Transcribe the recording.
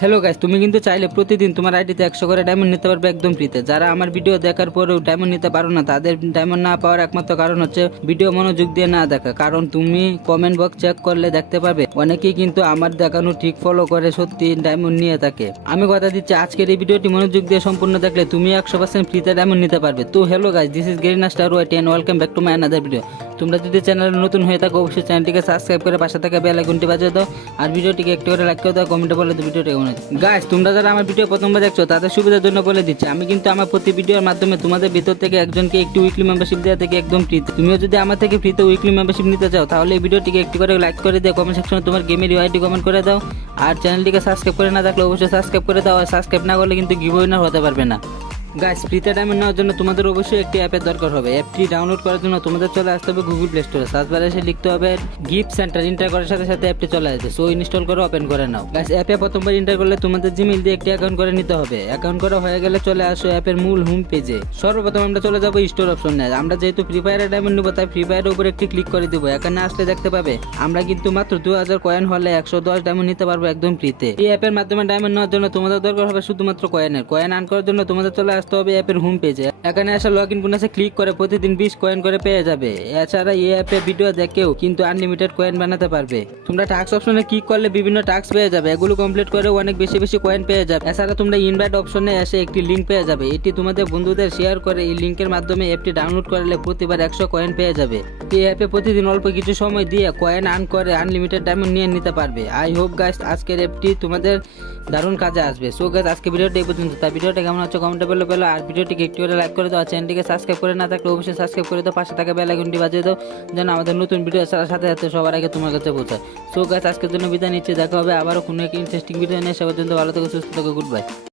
Hello guys তুমি কিন্তু চাইলে প্রতিদিন তোমার আইডিতে একশো করে ডায়মন্ড নিতে পারবে একদম ফ্রিতে যারা আমার ভিডিও দেখার পরেও ডায়মন্ড নিতে পারো না, তাদের ডায়মন্ড না পাওয়ার একমাত্র কারণ হচ্ছে ভিডিও মনোযোগ দিয়ে না দেখা। কারণ তুমি কমেন্ট বক্স চেক করলে দেখতে পাবে, অনেকেই কিন্তু আমার দেখানো ঠিক ফলো করে সত্যি ডায়মন্ড নিয়ে থাকে। আমি কথা দিচ্ছি, আজকের এই ভিডিওটি মনোযোগ দিয়ে সম্পূর্ণ দেখলে তুমি একশো পার্সেন্ট ফ্রিতে ডায়মন্ড নিতে পারবে। তো hello guys this is Garena star YT and welcome back to my another video তোমরা যদি চ্যানেলে নতুন হয়ে থাকো, অবশ্যই চ্যানেলটিকে সাবস্ক্রাইব করে পাশে থাকা বেল আইকনটি বাজিয়ে দাও। আর ভিডিওটিকে একটু করে লাইক করে দাও কমেন্টে বলে দাও ভিডিওটা কেমন হয়েছে। গাইস তোমরা যারা আমার ভিডিও প্রথমবার দেখছ, তাদের সুবিধার জন্য বলে দিচ্ছি, আমি কিন্তু আমার প্রতি ভিডিওর মাধ্যমে তোমাদের ভিতর থেকে একজনকে একটি উইকলি মেম্বারশিপ দেওয়া থেকে একদম ফ্রিতে তুমিও যদি আমার থেকে ফ্রিতে উইকলি মেম্বারশিপ নিতে চাও, তাহলে এই ভিডিওটিকে একটু করে লাইক করে দিয়ে কমেন্ট সেকশনে তোমার গেমের ইউআইডি কমেন্ট করে দাও। আর চ্যানেলটিকে সাবস্ক্রাইব করে না থাকলে অবশ্যই সাবস্ক্রাইব করে দাও, আর সাবস্ক্রাইব না করলে কিন্তু গিভ হতে পারবে না। গাইস ফ্রিতে ডায়মন্ড নেওয়ার জন্য তোমাদের অবশ্যই একটি অ্যাপের দরকার হবে। অ্যাপটি ডাউনলোড করার জন্য তোমাদের চলে আসতে হবে গুগল প্লে স্টোরে সার্চ বারে এসে লিখতে হবে গিফট সেন্টার ইন্টার করার সাথে সাথে অ্যাপটি চলে আসবে। সো ইনস্টল করে ওপেন করে নাও। গাইস অ্যাপে প্রথমবার ইন্টার করলে তোমাদের জিমেইল দিয়ে একটি অ্যাকাউন্ট করে নিতে হবে। অ্যাকাউন্ট করা হয়ে গেলে চলে আসো অ্যাপের মূল হোম পেজে সর্বপ্রথম আমরা চলে যাব স্টোর অপশনে আমরা যেহেতু ফ্রি ফায়ারের ডায়মন্ড নেব, তাই ফ্রি ফায়ারের উপর একটি ক্লিক করে দেবো। এখানে আসলে দেখতে পাবে, আমরা কিন্তু মাত্র দু হাজার কয়েন হলে একশো দশ ডায়মন্ড নিতে পারব একদম ফ্রিতে এই অ্যাপের মাধ্যমে ডায়মন্ড নেওয়ার জন্য তোমাদের দরকার হবে শুধুমাত্র কয়েনের কয়েন আর্ন করার জন্য তোমাদের চলে আসতে হবে অ্যাপের হোম পেজে এখানে আসা লগ ইন বোনাসে ক্লিক করে প্রতিদিন বিশ কয়েন করে পেয়ে যাবে। এছাড়া এই অ্যাপে ভিডিও দেখেও কিন্তু আনলিমিটেড কয়েন বানাতে পারবে। তোমরা টাস্ক অপশনে ক্লিক করলে বিভিন্ন টাস্ক পেয়ে যাবে। এগুলো কমপ্লিট করে অনেক বেশি বেশি কয়েন পেয়ে যাবে। এছাড়া তোমরা ইনভাইট অপশনে এসে একটি লিঙ্ক পেয়ে যাবে। এটি তোমাদের বন্ধুদের শেয়ার করে। এই লিঙ্কের মাধ্যমে অ্যাপটি ডাউনলোড করলে প্রতিবার একশো কয়েন পেয়ে যাবে। এই অ্যাপে প্রতিদিন অল্প কিছু সময় দিয়ে কয়েন আর্ন করে আনলিমিটেড ডায়মন্ড নিয়ে নিতে পারবে। আই হোপ গাইস আজকের অ্যাপটি তোমাদের দারুণ কাজে আসবে। সো গাইস আজকে ভিডিওটি এই পর্যন্ত। তাই ভিডিওটা কেমন হচ্ছে কমেন্টে বলে পেল আর ভিডিওটিকে একটু করে লাইক করে দাও চ্যানেলটিকে সাবস্ক্রাইব করে না থাকলে অবশ্যই সাবস্ক্রাইব করে দাও, পাশে থাকা বেল আইকনটি বাজিয়ে দাও, যেন আমাদের নতুন ভিডিও আসার সাথে সাথে সবার আগে তোমার কাছে পৌঁছায়। সো গাইস আজকের জন্য বিদায় নিচ্ছে, দেখা হবে আবারও কোনো এক ইন্টারেস্টিং ভিডিও নিয়ে। সবার জন্য ভালো থেকে, সুস্থ থেকো গুড বাই